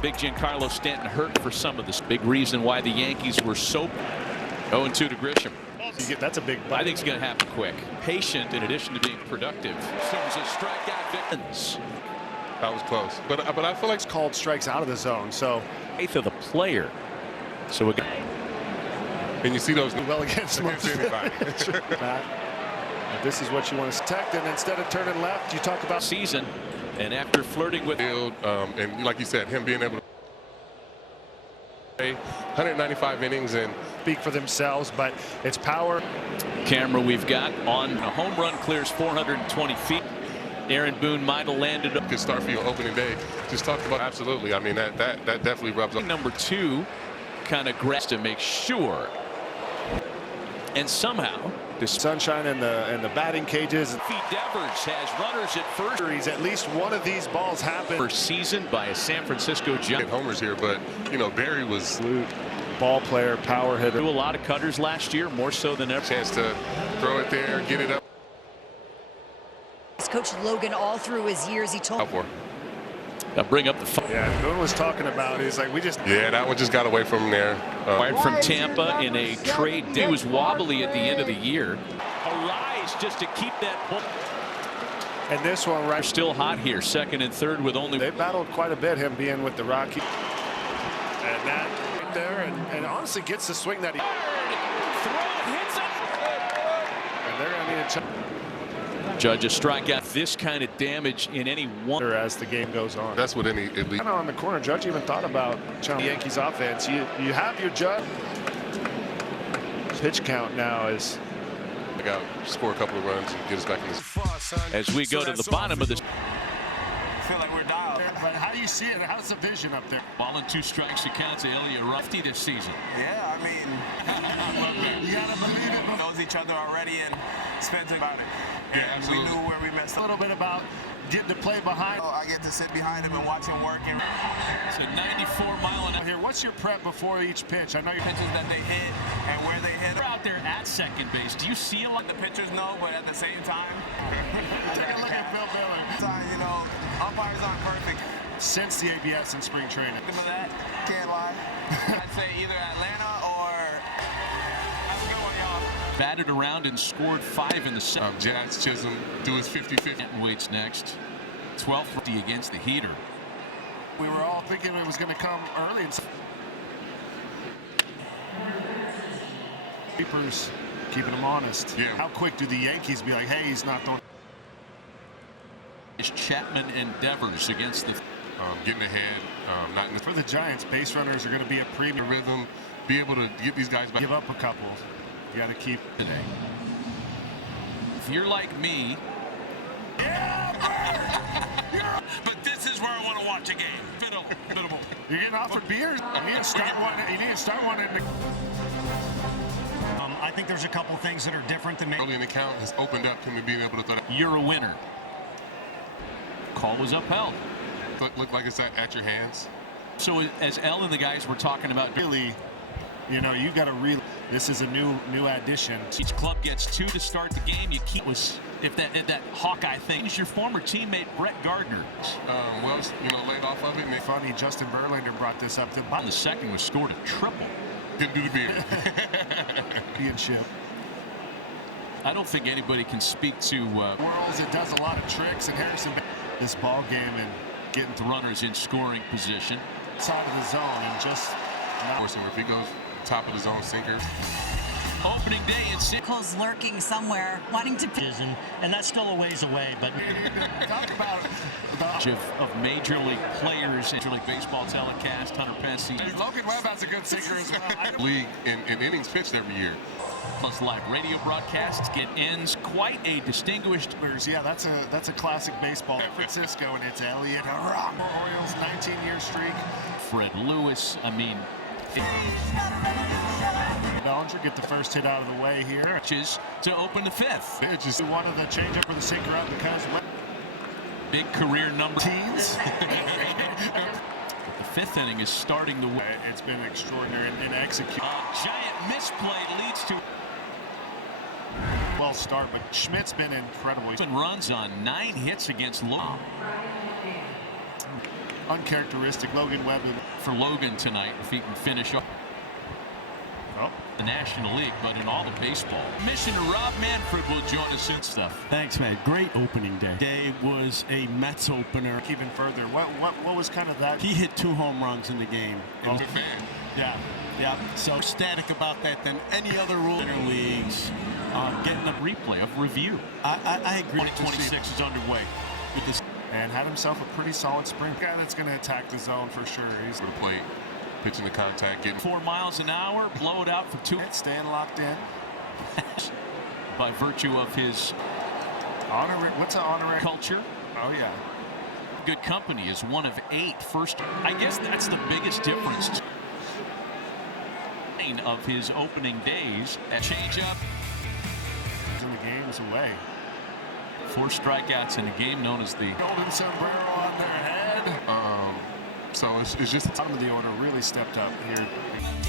Big Giancarlo Stanton hurt for some of this. Big reason why the Yankees were so 0-2 to Grisham. That's a big bite. I think it's going to happen quick. Patient in addition to being productive. Serves as strikeout victims. That was close, but I feel like it's called strikes out of the zone. So eighth of the player. So again, and you see those well against anybody. This is what you want to protect, and instead of turning left, you talk about season. And after flirting with field, and like you said, him being able to play 195 innings and speak for themselves, but it's power. Camera we've got on a home run clears 420 feet. Aaron Boone might have landed up. Good start for your opening day. Just talked about absolutely. I mean that definitely rubs up. Number 2 kind of grabs to make sure. And somehow the sunshine and the batting cages. Devers has runners at first. At least one of these balls happened. First season by a San Francisco Giant. Homers here, but you know Barry was ball player, power hitter. Threw a lot of cutters last year, more so than ever. Chance to throw it there, get it up. Coach Logan, all through his years, he told. I'll bring up the phone. Yeah, Boone was talking about. He's like, we just. Yeah, that one just got away from there. Acquired from Tampa in a trade. He was wobbly at the end of the year. A rise just to keep that ball. And this one right. Still hot here, second and third with only. They battled quite a bit, him being with the Rockies. And that right there, and honestly gets the swing that he. Throw hits it. And they're going to need a. Judge a strikeout. This kind of damage in any one as the game goes on. That's what any elite. On the corner, Judge even thought about the Yankees offense. You have your Judge. Pitch count now is. Score a couple of runs and get us back in this. As we go to the bottom of this. I feel like we're dialed. But how do you see it? How's the vision up there? Ball and 2 strikes accounts to Elliott Rufty this season. Yeah, I mean, you gotta believe it. Knows each other already and spent about it. Yeah, and absolutely. We knew where we messed A up. little bit about getting to play behind. I get to sit behind him and watch him work. It's a 94-mile-an-hour. Here, what's your prep before each pitch? I know your pitches that they hit and where they hit. We're out there at second base. Do you see a lot? The pitchers know, but at the same time, take a look at Phil Miller. You know, umpires aren't perfect. Since the ABS in spring training. Some of that, can't lie. I'd say either Atlanta or. That's a good one, y'all. Batted around and scored 5 in the second. Jazz Chisholm do his 50-50. Waits next. 12-50 against the heater. We were all thinking it was going to come early. Keepers keeping him honest. Yeah. How quick do the Yankees be like, hey, he's not throwing? Is Chapman and Devers against the getting ahead, not in the for the Giants, base runners are going to be a premium rhythm. Be able to get these guys back. Give up a couple. You got to keep today. If you're like me, but this is where I want to watch a game. Fiddle. You're getting offered beers. You need to start one. You need to start one in the. I think there's a couple things that are different than Early in the count has opened up to me being able to throw. You're a winner. Call was upheld. Look like it's at your hands. So as Elle and the guys were talking about, really, you know, you got to really. This is a new addition. Each club gets 2 to start the game. You keep if that Hawkeye thing is your former teammate Brett Gardner. Well, you know, laid off of it. And funny, Justin Verlander brought this up to the second was scored a triple. Didn't do the beard. Championship. I don't think anybody can speak to Worlds. It does a lot of tricks, and Harrison this ball game and getting the runners in scoring position. Side of the zone and just. If he goes top of the zone sinker. Opening day in Close lurking somewhere, wanting to. And that's still a ways away, but. Talk about of Major League players, Major League Baseball telecast, Hunter Pence. Logan Webb has a good sinker as well. League in innings pitched every year. Plus live radio broadcasts. It ends quite a distinguished. Yeah, that's a classic baseball. San Francisco, and it's Elliott. Orioles 19-year streak. Fred Lewis. I mean. Bellinger get the first hit out of the way here. To open the 5th. They just wanted the change up for the sinker out because big career number. Teens. The 5th inning is starting the way. It's been extraordinary in execution. Giant misplay leads to. Well start, but Schmidt's been incredible. Runs on 9 hits against Low. uncharacteristic. Logan Webb for Logan tonight, if he can finish up the National League, but in all of baseball. Commissioner Rob Manfred will join us in stuff. Thanks, man. Great opening day. Day was a Mets opener. even further. What was kind of that? He hit 2 home runs in the game. Oh, man. Yeah. So ecstatic about that than any other rule in our leagues. Getting a replay of review. I agree. 2026 is underway with this. And had himself a pretty solid spring. Guy that's going to attack the zone for sure. He's To the plate, pitching the contact, getting 4 miles an hour, blow it out for 2. staying locked in. By virtue of his Honorary. What's an honorary? culture. Oh yeah. Good company is one of 8 first. I guess that's the biggest difference of his opening days. At changeup. In the game's away. 4 strikeouts in a game known as the Golden sombrero on their head. so it's just Bottom of the order really stepped up here.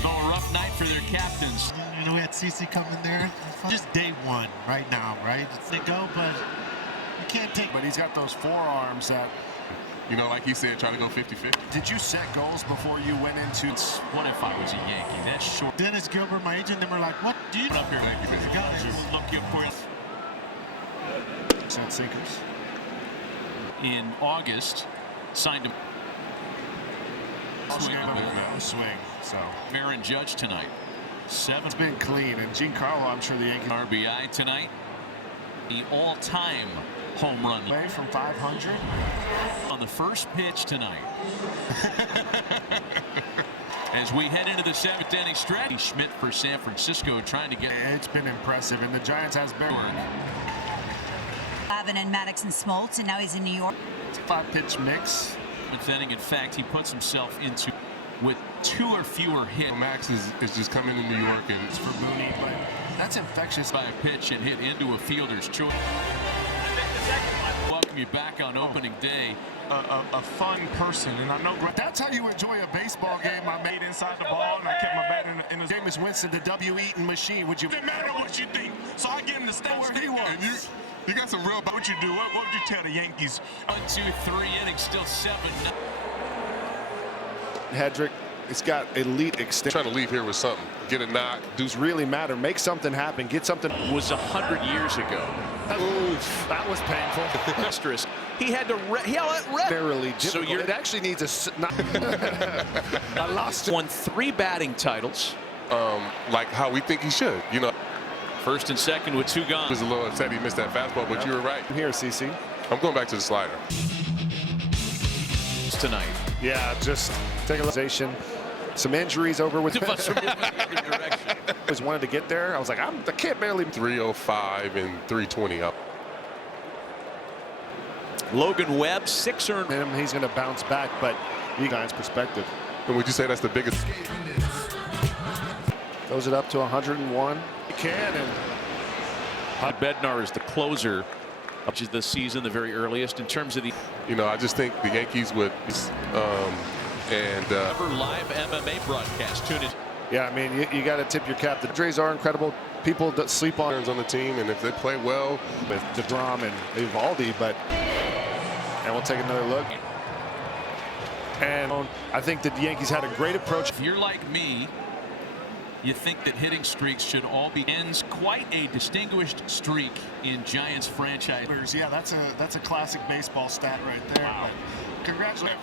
a rough night for their captains. You know, we had CC come in there. Just day 1 right now, right? They go, but you can't take. But he's got those forearms that. you know, like he said, try to go 50-50. Did you set goals before you went into? What if I was a Yankee? That's short. Dennis Gilbert, my agent, they were like, "What do you?" Up here, Guys, look you for Set sinkers. in August. Signed him. Also gave him a swing. So Aaron Judge tonight. 7 it's been clean. And Giancarlo, I'm sure the Yankees RBI tonight. The all-time home run away from 500. on the first pitch tonight. As we head into the 7th inning stretch, Schmidt for San Francisco trying to get. It's been impressive, and the Giants has been. Lavin and Maddox and Smoltz, and now he's in New York. It's a 5-pitch mix. 7th inning, in fact, he puts himself into with 2 or fewer hits Max is just coming to New York and It's for Mooney, but that's infectious. by a pitch and hit into a fielder's choice. Welcome you back on opening day. A fun person, and I know That's how you enjoy a baseball game. I made inside the ball, and I kept my bat in the Jameis Winston, the W-eating machine. Would you? It doesn't matter what you think. So I give him the stats Where he was. And you got some real. What you do? What would you tell the Yankees? 1, 2, 3 innings, still 7. Hedrick, it's got elite extent. trying to leave here with something. Get a knock. Does really matter. Make something happen. Get something. Was 100 years ago. Oof, that was painful. Asterisk. He had to. Barely difficult. So you're. It actually needs a. Not, I lost. Won 3 batting titles. Like how we think he should. You know, 1st and 2nd with 2 he gone. was a little upset he missed that fastball, but you were right. Here, CC. I'm going back to the slider. Tonight. Yeah, just take a look. Some injuries over with. Always wanted to get there. I was like, I can't barely. 305 and 320 up. Logan Webb, 6 earned. Him, he's going to bounce back, but you guys' perspective. And would you say that's the biggest? Throws it up to 101. He can, and Bednar is the closer, which is the season, the very earliest in terms of the. You know, I just think the Yankees would. Live MMA broadcast. Tune in. yeah, I mean, you got to tip your cap. The Padres are incredible. People that sleep on the team, and if they play well, with DeGrom and Evaldi, and we'll take another look. And I think that the Yankees had a great approach. If you're like me, you think that hitting streaks should all be ends. Quite a distinguished streak in Giants franchise. Yeah, that's a classic baseball stat right there. Wow. Congratulations.